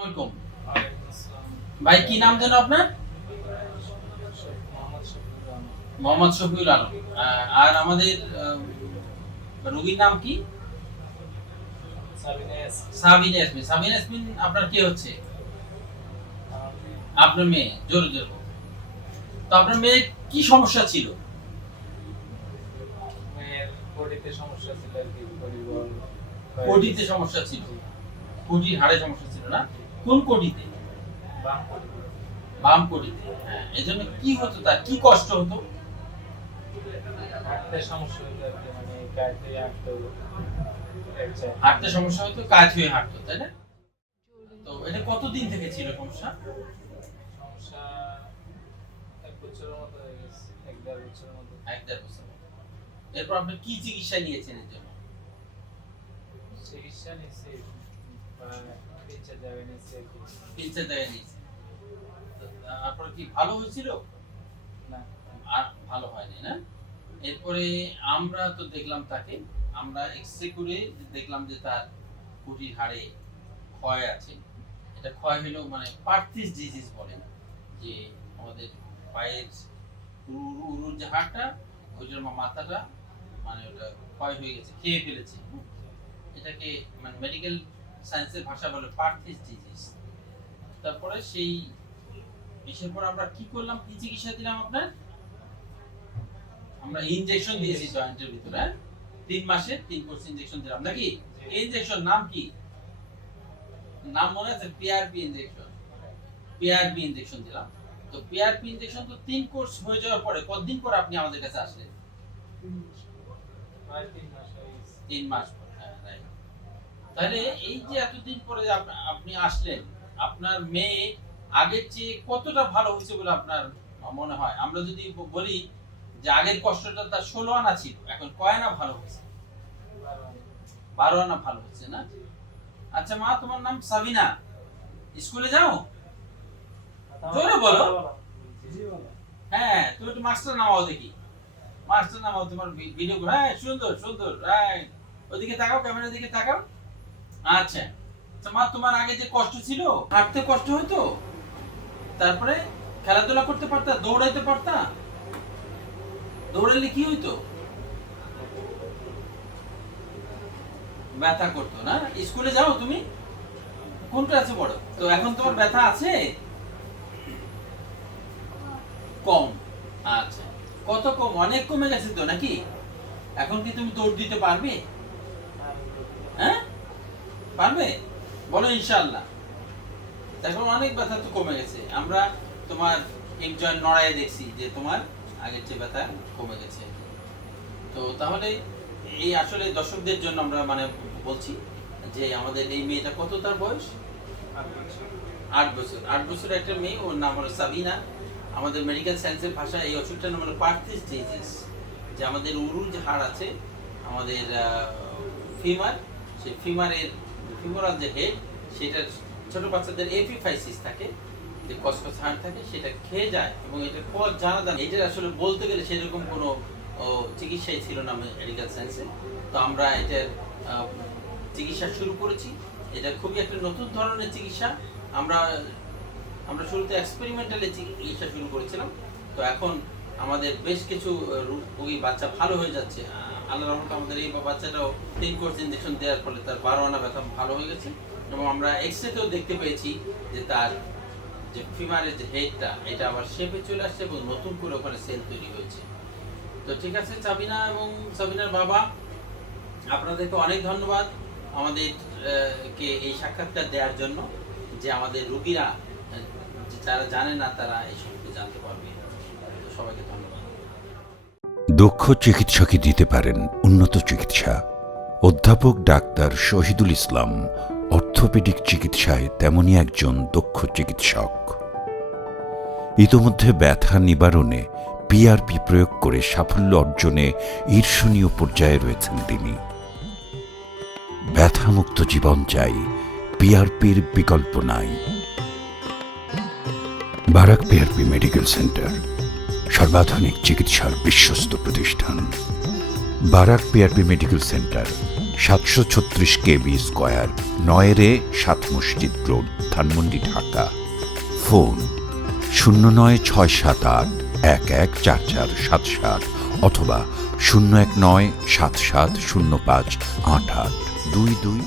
আলাইকুম ভাই কি নাম যেন আপনার? মোহাম্মদ শফিউল আলম। আর আমাদের রোগীর নাম কি? সাবিনা ইয়াসমিন। সাবিনা ইয়াসমিন। আপনার কে হচ্ছে? আপনার মেয়ে জোরে জোরে তো আপনার মেয়ে কি সমস্যা ছিল? সমস্যা ছিল আর কি সমস্যা ছিল। কোটির হাড়ে সমস্যা ছিল না? কোন কোটিতে? বাম কোটিতে। হ্যাঁ। কি হতো তার? কি কষ্ট হতো? মানে গাড়িতে হাঁটতে সমস্যা হতো কাজ হয়ে হাঁটতো তাই না? তো এটা কতদিন থেকে ছিল সমস্যা? সমস্যা এক বছরের মতো হয়ে গেছে এক দেড় বছরের মতো। এক দেড় বছর এরপর আপনি কি চিকিৎসা নিয়েছেন এর জন্য? চিকিৎসা নিয়েছি। নিয়েছেন তো তারপর কি ভালো হয়েছিল? না। আর ভালো হয়নি না? এরপরে আমরা তো দেখলাম তাকে আমরা এক্সরে করে দেখলাম যে তার কুটির হাড়ে ক্ষয় আছে। এটা ক্ষয় হলো মানে পার্থিস ডিজিজ বলে যে আমাদের পায়ের উরু উরুর যে হাড়টা ওইটার মা- মাথাটা মানে ওটা ক্ষয় হয়ে গেছে খেয়ে ফেলেছে। এটাকে মানে মেডিকেল সায়েন্সের ভাষা বলে পার্থিস ডিজিজ। তারপরে সেই এসের পর আমরা কি করলাম? কি চিকিৎসা দিলাম আপনার? আমরা ইনজেকশন দিয়েছি জয়েন্টের ভিতরে হ্যাঁ? তিন মাসে তিন কোর্স ইনজেকশন দিলাম। নাকি? ইনজেকশন নাম কি? নাম মনে আছে? পিআরপি ইনজেকশন পিআরপি ইনজেকশন দিলাম। তো পিআরপি ইনজেকশন তো তিন কোর্স হয়ে যাওয়ার পরে কতদিন পর আপনি আমাদের কাছে আসলেন? তিন মাস হয়ে গেছে তিন মাস পর হ্যাঁ, right. তাহলে এই যে এতদিন পরে আপনি আসলেন, আপনার মেয়ে আগের চেয়ে কতটা ভালো হয়েছে বলে আপনার মনে হয়? আমরা যদি বলি যে আগের কষ্টটা তার ষোলো আনা ছিল, এখন কয় আনা ভালো হয়েছে? বারো আনা। ভালো হচ্ছে না? আচ্ছা মা, তোমার নাম সাবিনা। স্কুলে যাও? জোরে বলো। হ্যাঁ তুমি একটু মাস্টার নামাও দেখি। মাস্টার নামাও তোমার ভিডিও হ্যাঁ সুন্দর সুন্দর। হ্যাঁ ওদিকে তাকাও, ক্যামেরার দিকে তাকাও। আচ্ছা। মা, তোমার আগে যে কষ্ট ছিল, হাঁটতে কষ্ট হতো? তারপরে খেলাধুলা করতে পারতা, দৌড়াইতে পারতা? দৌড়ালে কি হইতো? ব্যথা করতো না? স্কুলে যাও তুমি। কোন ক্লাসে পড়ো তো এখন তোমার ব্যথা আছে? কম। আচ্ছা। কত কম? অনেক কমে গেছে তো নাকি? এখন কি তুমি দৌড় দিতে পারবে? পারবে? বলো ইনশাআল্লাহ। এখন অনেক ব্যথা তো কমে গেছে। আমরা তোমার এক জয়েন্ট নড়াই দেখছি যে তোমার আগের চেয়ে ব্যথা কমে গেছে। তো তাহলে এই আসলে দর্শকদের জন্য আমরা মানে বলছি যে আমাদের এই মেয়েটা কত তার বয়স? আট বছর। আট বছর। একটা মেয়ে ওর নাম হলো সাবিনা। আমাদের মেডিকেল সায়েন্সের ভাষায় এই ওষুধটার নাম হলো পার্থিস ডিজিজ যে আমাদের উরুর যে হাড় আছে আমাদের ফিমার সেই ফিমারের ফিমোরাল যে হেড সেটার ছোট বাচ্চাদের এপিফাইসিস থাকে, যে কসকস হাড় থাকে, সেটা খেয়ে যায় এবং এটা কজ জানা যায় না। এটার আসলে বলতে গেলে সেরকম কোনো চিকিৎসাই ছিল না মেডিকেল সায়েন্সে তো আমরা এটার চিকিৎসা শুরু করেছি। এটা খুবই একটা নতুন ধরনের চিকিৎসা। আমরা আমরা শুরুতে এক্সপেরিমেন্টালি চিকিৎসা শুরু করেছিলাম। তো এখন আমাদের বেশ কিছু রোগী বাচ্চা ভালো হয়ে যাচ্ছে। আল্লাহ রহমতে আমাদের এই বাচ্চাটাও তিন কোর্স ইঞ্জেকশন দেওয়ার ফলে তার বারো আনা ব্যথা ভালো হয়ে গেছে। এবং আমরা এক্সরেতেও দেখতে পেয়েছি যে তার যে ফিমারের যে হেডটা এটা আবার শেপে চলে আসছে এবং নতুন করে ওখানে সেল তৈরি হয়েছে। তো ঠিক আছে, সাবিনা এবং সাবিনার বাবা, আপনাদেরকে অনেক ধন্যবাদ আমাদের কে এই সাক্ষাৎকার দেওয়ার জন্য যে আমাদের রুগীরা যারা জানে না তারা এই সম্পর্কে জানতে পারবে। সবাইকে ধন্যবাদ। দক্ষ চিকিৎসকই দিতে পারেন উন্নত চিকিৎসা। অধ্যাপক ডাক্তার শহীদুল ইসলাম, অর্থোপেডিক চিকিৎসায় তেমনই একজন দক্ষ চিকিৎসক। ইতোমধ্যে ব্যথা নিবারণে পিআরপি প্রয়োগ করে সাফল্য অর্জনে ঈর্ষণীয় পর্যায়ে রয়েছেন তিনি। ব্যথামুক্ত জীবন চাই পিআরপির বিকল্প নাই। Barak PRP medical centre. সর্বাধুনিক চিকিৎসার বিশ্বস্ত প্রতিষ্ঠান। বারাক পিআরপি মেডিকেল সেন্টার, সাতশো ছত্রিশ কেবি স্কোয়ার, নয়েরে সাত মসজিদ রোড, ধানমন্ডি, ঢাকা। ফোন শূন্য নয় ছয় সাত আট এক এক চার চার সাত সাত অথবা শূন্য এক নয় সাত সাত শূন্য পাঁচ আট আট দুই দুই